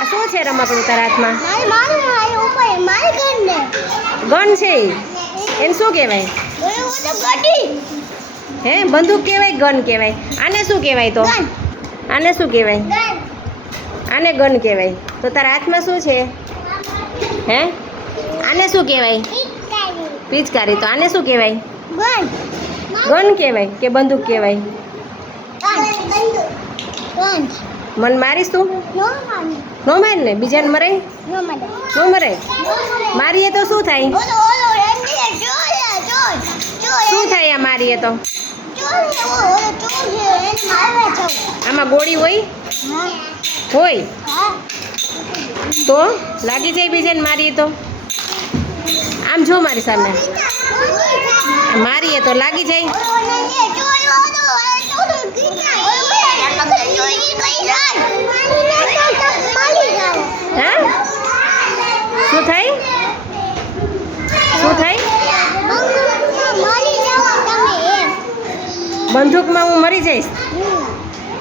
આ શું છે રમકડું તારા હાથમાં? ગન છે. એને શું કહેવાય? હે બંદૂક કહેવાય ગન કહેવાય. આને શું કહેવાય તો? આને શું કહેવાય? આને ગન કહેવાય. તો તારા હાથમાં શું છે? હે? આને શું કહેવાય? પિચકારી. તો આને શું કહેવાય? ગન. કહેવાય કે બંદૂક કહેવાય? મન મારીશ તું? નો માર. ને બીજાને મરાય? નો મરાય? મારીએ તો શું થાય? શું થાય આ મારીએ તો? આમાં ગોળી હોય? હોય. તો લાગી જાય બીજાને મારીએ તો? આમ જો મારી સામે. મારીએ તો લાગી જાય હે શું થાય શું થાય બંદૂકમાં હું મરી જઈશ.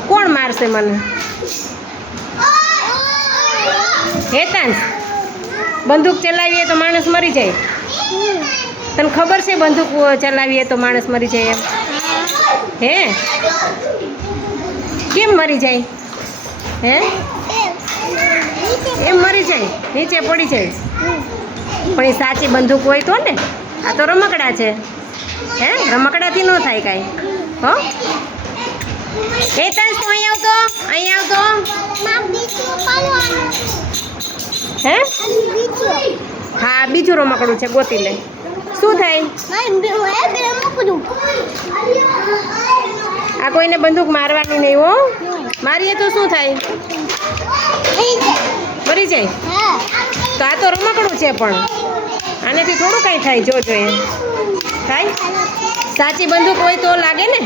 કોણ મારશે મને? હેતાંશ. બંદૂક ચલાવીએ તો માણસ મરી જાય. તને ખબર છે બંદૂક ચલાવીએ તો માણસ મરી જાય એમ? હે? કેમ મરી જાય? હે? એમ મરી જાય. નીચે પડી જાય. પણ એ સાચી બંદૂક હોય તો ને. આ તો રમકડા છે. હે? રમકડાથી ન થાય કાંઈ. હો? હેતાંશ તું અહીં આવતો? અહીં આવતો? હે? હા, બીજું રમકડું છે, ગોતી લે. શું થાય? આ કોઈને બંદૂક મારવાની નહીં, હો? મારીએ તો શું થાય? મરી જાય? તો આ તો રમકડું છે પણ. આનાથી થોડું કાંઈ થાય જોજો એ થાય? સાચી બંદૂક હોય તો લાગે ને?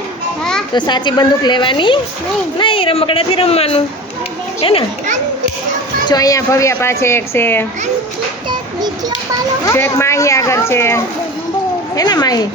તો સાચી બંદૂક લેવાની? નહીં. રમકડાથી રમવાનું. હે ને? જો અહીંયા ભવ્યા પાસે એક છે. જો એક માહી આગળ છે. હે ને? માહી.